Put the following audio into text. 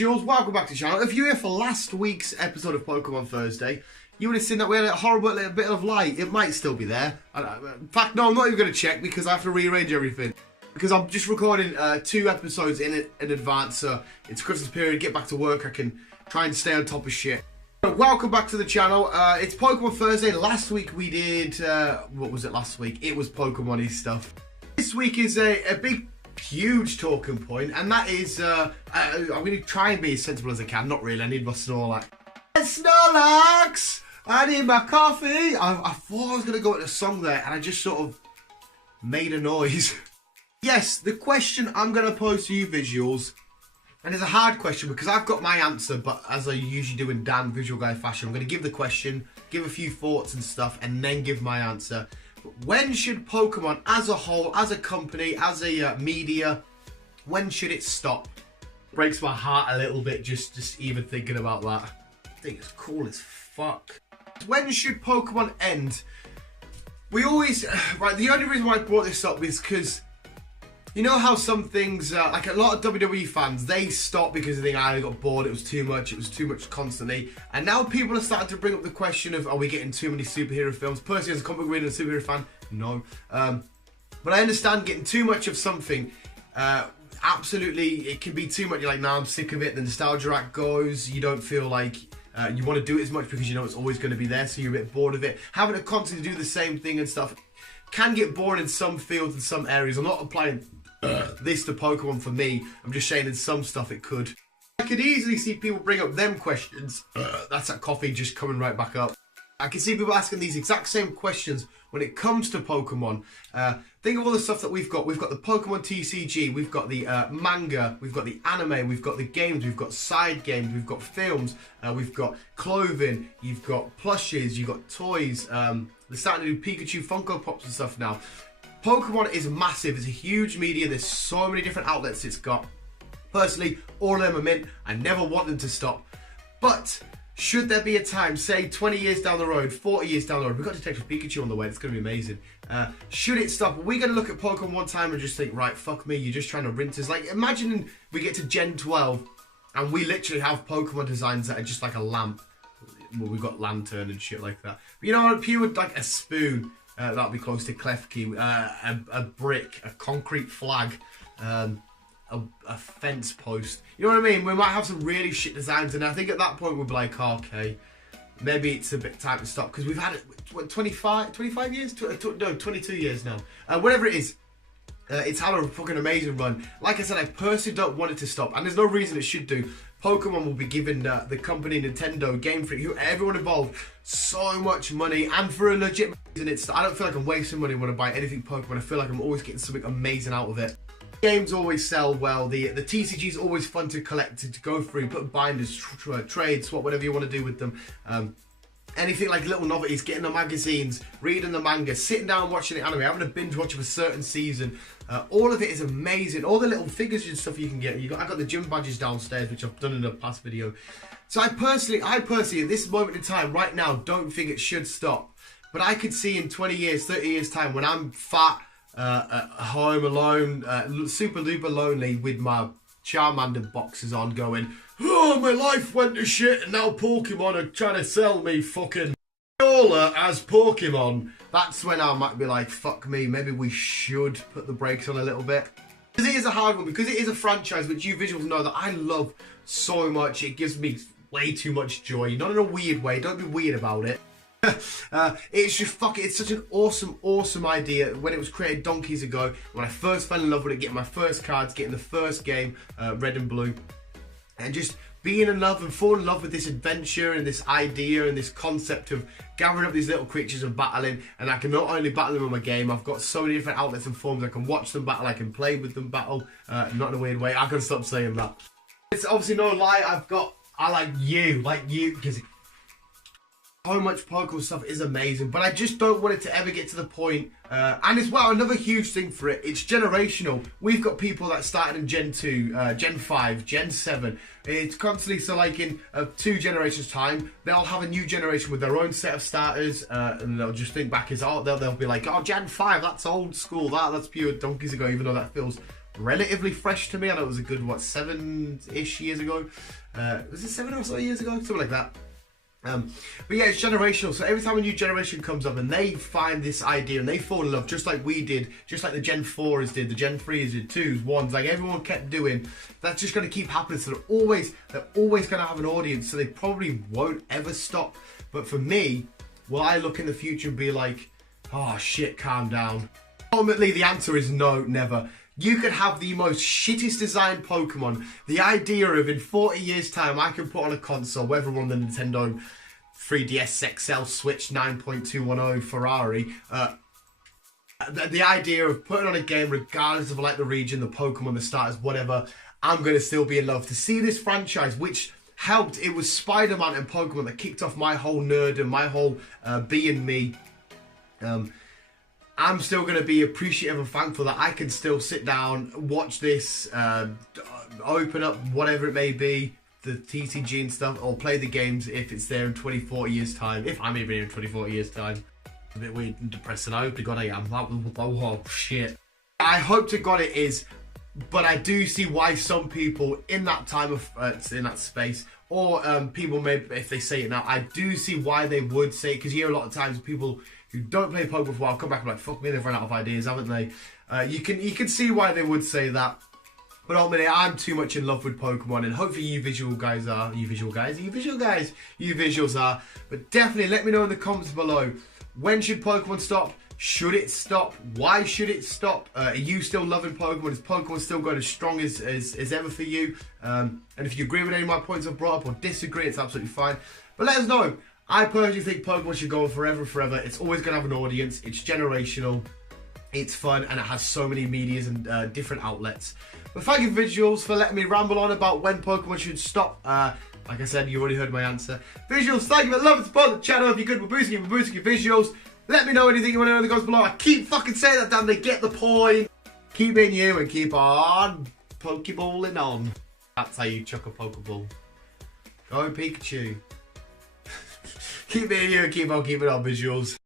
visuals, welcome back to the channel. If you were here for last week's episode of Pokemon Thursday, you would have seen that we had a horrible little bit of light. It might still be there. In fact, no, I'm not even going to check because I have to rearrange everything. Because I'm just recording 2 episodes in advance, so it's Christmas period, get back to work, I can try and stay on top of shit. So welcome back to the channel. It's Pokemon Thursday. Last week we did, what was it last week? It was Pokemon-y stuff. This week is a big, huge talking point, and that is, I'm going to try and be as sensible as I can. Not really, I need my Snorlax. Snorlax! I need my coffee! I thought I was going to go with a song there, and I just sort of made a noise. Yes, the question I'm going to pose to you visuals, and it's a hard question because I've got my answer, but as I usually do in Dan Visual Guy fashion, I'm going to give the question, give a few thoughts and stuff, and then give my answer. But when should Pokemon as a whole, as a company, as a media, when should it stop? Breaks my heart a little bit just even thinking about that. I think it's cool as fuck. When should Pokemon end? We always, right, the only reason why I brought this up is because you know how some things, like a lot of WWE fans, they stop because they think, they got bored, it was too much constantly. And now people are starting to bring up the question of, are we getting too many superhero films? Personally, as a comic book reader and superhero fan, no. But I understand getting too much of something, absolutely, it can be too much. You're like, nah, I'm sick of it. The nostalgia act goes, you don't feel like you want to do it as much because you know it's always going to be there, so you're a bit bored of it. Having to constantly do the same thing and stuff can get boring in some fields and some areas. I'm not applying this to Pokemon for me. I'm just saying in some stuff it could. I could easily see people bring up them questions. That's that coffee just coming right back up. I can see people asking these exact same questions when it comes to Pokemon. Think of all the stuff that we've got. We've got the Pokemon TCG, we've got the manga, we've got the anime, we've got the games, we've got side games, we've got films, we've got clothing, you've got plushes, you've got toys. They're starting to do Pikachu Funko Pops and stuff now. Pokemon is massive, it's a huge media, there's so many different outlets it's got. Personally, all of them are mint, I never want them to stop. But, should there be a time, say 20 years down the road, 40 years down the road, we've got Detective Pikachu on the way, it's going to be amazing. Should it stop? Are we going to look at Pokemon one time and just think, right, fuck me, you're just trying to rinse us? Like, imagine we get to Gen 12 and we literally have Pokemon designs that are just like a lamp. Well, we've got lantern and shit like that. But you know what, pure like a spoon. That'll be close to Klefki, a brick, a concrete flag, a fence post. You know what I mean? We might have some really shit designs, and I think at that point we'll be like, oh, okay, maybe it's a bit time to stop, because we've had it, what, 25 years? No, 22 years now. Whatever it is, it's had a fucking amazing run. Like I said, I personally don't want it to stop, and there's no reason it should do. Pokemon will be giving the company Nintendo, Game Freak, everyone involved, so much money, and for a legit reason. I don't feel like I'm wasting money when I buy anything Pokemon. I feel like I'm always getting something amazing out of it. Games always sell well. The TCG is always fun to collect, to go through, put binders, trade, swap, whatever you want to do with them. Anything like little novelties, getting the magazines, reading the manga, sitting down watching the anime, having a binge watch of a certain season. All of it is amazing. All the little figures and stuff you can get. I got the gym badges downstairs, which I've done in a past video. So I personally, at this moment in time, right now, don't think it should stop. But I could see in 20 years, 30 years time, when I'm fat, at home alone, super duper lonely with my Charmander boxes on, going, oh, my life went to shit, and now Pokemon are trying to sell me fucking Viola as Pokemon. That's when I might be like, fuck me, maybe we should put the brakes on a little bit. Because it is a hard one, because it is a franchise which you visuals know that I love so much. It gives me way too much joy, not in a weird way, don't be weird about it. It's just it's such an awesome idea. When it was created donkeys ago, when I first fell in love with it, getting my first cards, getting the first game, red and blue, and just being in love and falling in love with this adventure and this idea and this concept of gathering up these little creatures and battling. And I can not only battle them on my game, I've got so many different outlets and forms. I can watch them battle, I can play with them battle, not in a weird way. I can stop saying that. It's obviously no lie, I like you, because so much Pokemon stuff is amazing, but I just don't want it to ever get to the point, and as well, another huge thing for it, it's generational. We've got people that started in Gen 2, Gen 5, Gen 7, it's constantly, so like in 2 generations time, they'll have a new generation with their own set of starters, and they'll just think back as, oh, they'll be like, oh, Gen 5, that's old school, that's pure donkeys ago, even though that feels relatively fresh to me. I know it was a good, what, 7-ish years ago? Was it 7 or so years ago? Something like that. But yeah, it's generational. So every time a new generation comes up and they find this idea and they fall in love, just like we did, just like the Gen 4s did, the Gen 3s did, 2s, 1s, like everyone kept doing, that's just going to keep happening. So they're always going to have an audience, so they probably won't ever stop. But for me, will I look in the future and be like, oh shit, calm down? Ultimately, the answer is no, never. You could have the most shittest designed Pokemon. The idea of in 40 years time I can put on a console, whether on the Nintendo 3DS XL, Switch 9.210 Ferrari, the idea of putting on a game regardless of like the region, the Pokemon, the starters, whatever, I'm going to still be in love. To see this franchise, which helped, it was Spider-Man and Pokemon that kicked off my whole nerd and my whole being me. I'm still going to be appreciative and thankful that I can still sit down, watch this, open up whatever it may be, the TCG and stuff, or play the games if it's there in 20, 40 years time, if I'm even here in 20, 40 years time. A bit weird and depressing. I hope to God I am. Oh shit. I hope to God it is, but I do see why some people in that time of, in that space, or people maybe, if they say it now, I do see why they would say it, because you hear a lot of times people who don't play Pokemon for a while come back and be like, fuck me, they've run out of ideas, haven't they? You can see why they would say that. But ultimately, I'm too much in love with Pokemon, and hopefully you visual guys are. You visuals are. But definitely let me know in the comments below, when should Pokemon stop? Should it stop? Why should it stop? Are you still loving Pokemon? Is Pokemon still going as strong as ever for you? And if you agree with any of my points I've brought up or disagree, it's absolutely fine. But let us know. I personally think Pokemon should go on forever and forever. It's always going to have an audience. It's generational. It's fun. And it has so many medias and different outlets. But thank you, Visuals, for letting me ramble on about when Pokemon should stop. Like I said, you already heard my answer. Visuals, thank you for loving and supporting the channel. If you're good, we're boosting your visuals. Let me know anything you want to know in the comments below. I keep fucking saying that, damn, they get the point. Keep being you and keep on Pokeballing on. That's how you chuck a Pokeball. Go Pikachu. Keep being you and keep on keeping on, Visuals.